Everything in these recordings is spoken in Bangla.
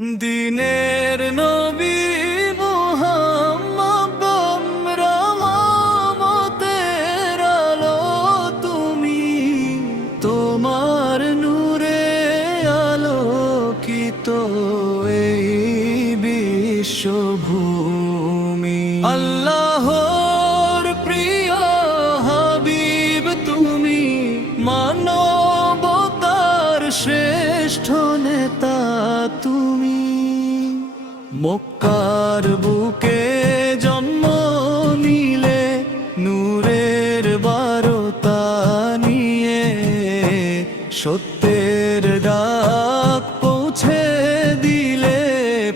দিনের নবী মুহাম্মদ রহমতের আলো তুমি, তোমার নূরে আলোকিত এই বিশ্বভূমি। আল্লাহর প্রিয় হাবিব তুমি, মানবতার শ্রেষ্ঠ নেতা তুমি। মক্কার বুকে জন্ম নিলে নূরের বারতা নিয়ে, সত্যের ডাক পৌঁছে দিলে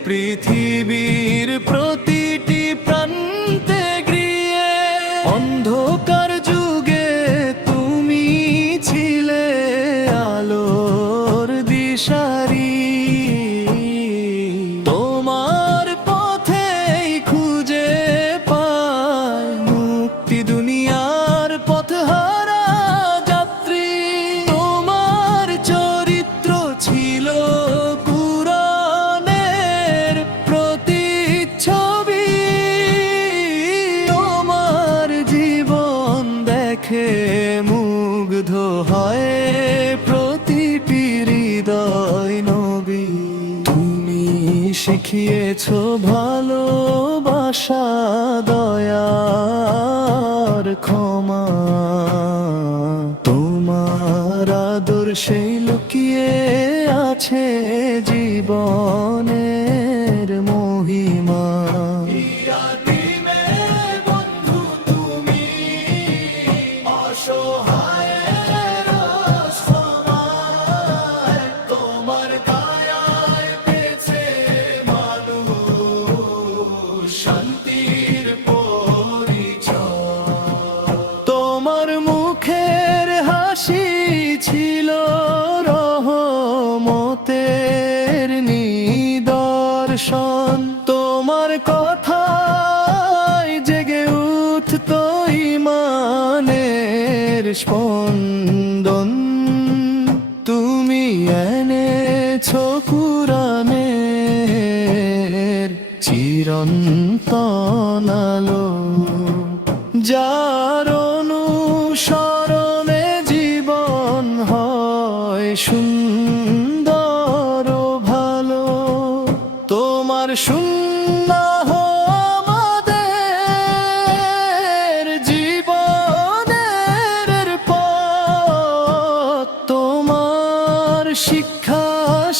পৃথিবীর প্রতিটি প্রান্তে গিয়ে। অন্ধকার যুগে তুমি ছিলে আলোর দিশারি, তোমার পথেই খুঁজে পায় মুক্তি দুনিয়ার পথহারা যাত্রী। তোমার চরিত্র ছিল কুরআনের প্রতিচ্ছবি, তোমার জীবন দেখে মুগ্ধ হয় প্রতিটি হৃদয় নবী। তুমি শিখিয়েছ ভালোবাসা, দয়ার ক্ষমা, তোমার আদর্শেই লুকিয়ে আছে জীবনের মহিমা। বন্ধু তুমি অসহায়ের সহায়, তোমার কায়ায় পেয়েছে মানুষ শান্তির পরিচয়। তোমার মুখের হাসি ছিল রহমতের নিদর্শন, তোমার কথায় জেগে উঠত ঈমানের স্পন্দন। তুমি এনেছো কুরআনের চিরন্তন আলো, যার অনুসরণে জীবন হয় সুন্দর ও ভালো। তোমার সুন্নাহ আমাদের জীবনের পথ, তোমার শিক্ষা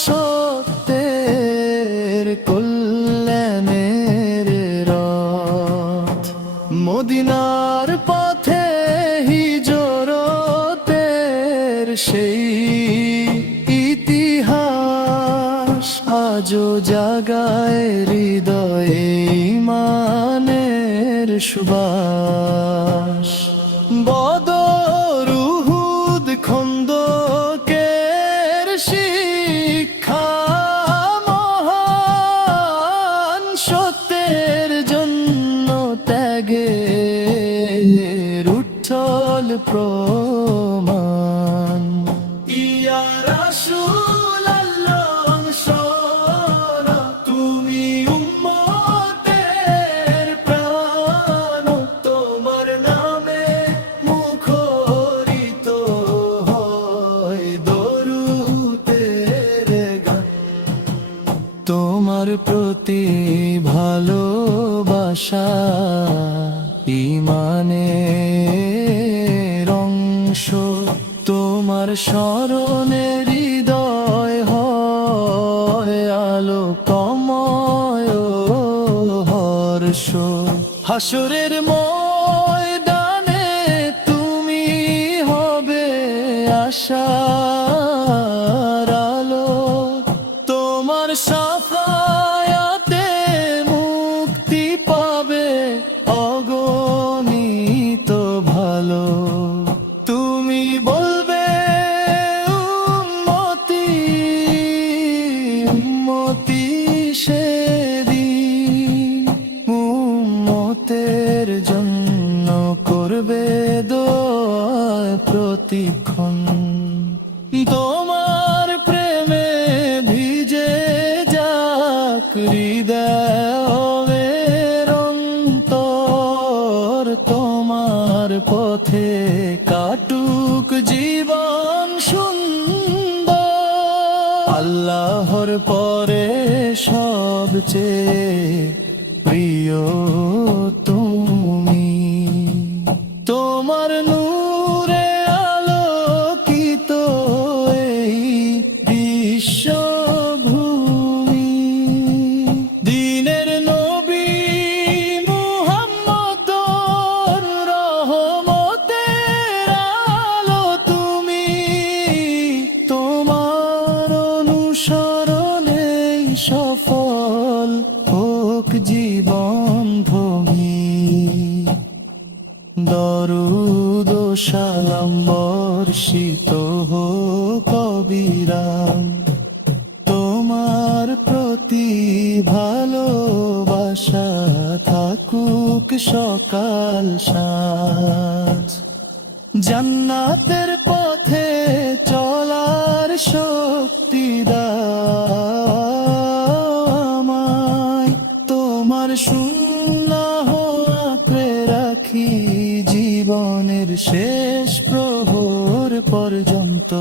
সত্যের কল্যাণের রথ। মদিনার পথে হিজরতের সেই ইতিহাস আজও জাগায় হৃদয়ে ঈমানের সুবাস। বদর উহুদ খন্দকের শিক্ষা মহান, সত্যের জন্য ত্যাগের উজ্জ্বল প্রমাণ। ইয়া রাসূলাল্লাহ অনুসরণ, তুমি উম্মতের প্রাণ, তোমার নামে মুখরিত হয় দরুদের গান। তোমার প্রতি ভালোবাসা ঈমানের অংশ, তোমার স্মরণে হৃদয় হয় আলোকময় হর্ষ। হাসরের ময়দানে তুমি হবে আশার আলো, তোমার সাফায়াতে মুক্তি পাবে অগণিত ভালো। তুমি বলবে উম্মতি উম্মতি সেদিন, উম্মতের জন্য করবে দোয়া প্রতিক্ষণ। তোমার প্রেমে ভিজে যায় হৃদয়ের অন্তর তোমার পথে কাটুক জীবন সুন্দর। আল্লাহর পরে সবচেয়ে প্রিয় তুমি, তোমার নূরে আলোকিত এই বিশ্বভূমি। দিনের নবী মুহাম্মদ রহমতের আলো তুমি, তোমার অনুসরণে সফল হোক জীবন ভোগী। দরুদ ও সালাম বর্ষিত হোক অবিরাম তোমার প্রতি, ভালোবাসা থাকুক সকাল সাঁঝ। জান্নাতের পথে চলার শক্তি দাও আমায়, তোমার সুন্নাহ আঁকড়ে রাখি জীবনের শেষ প্রহর পর্যন্ত।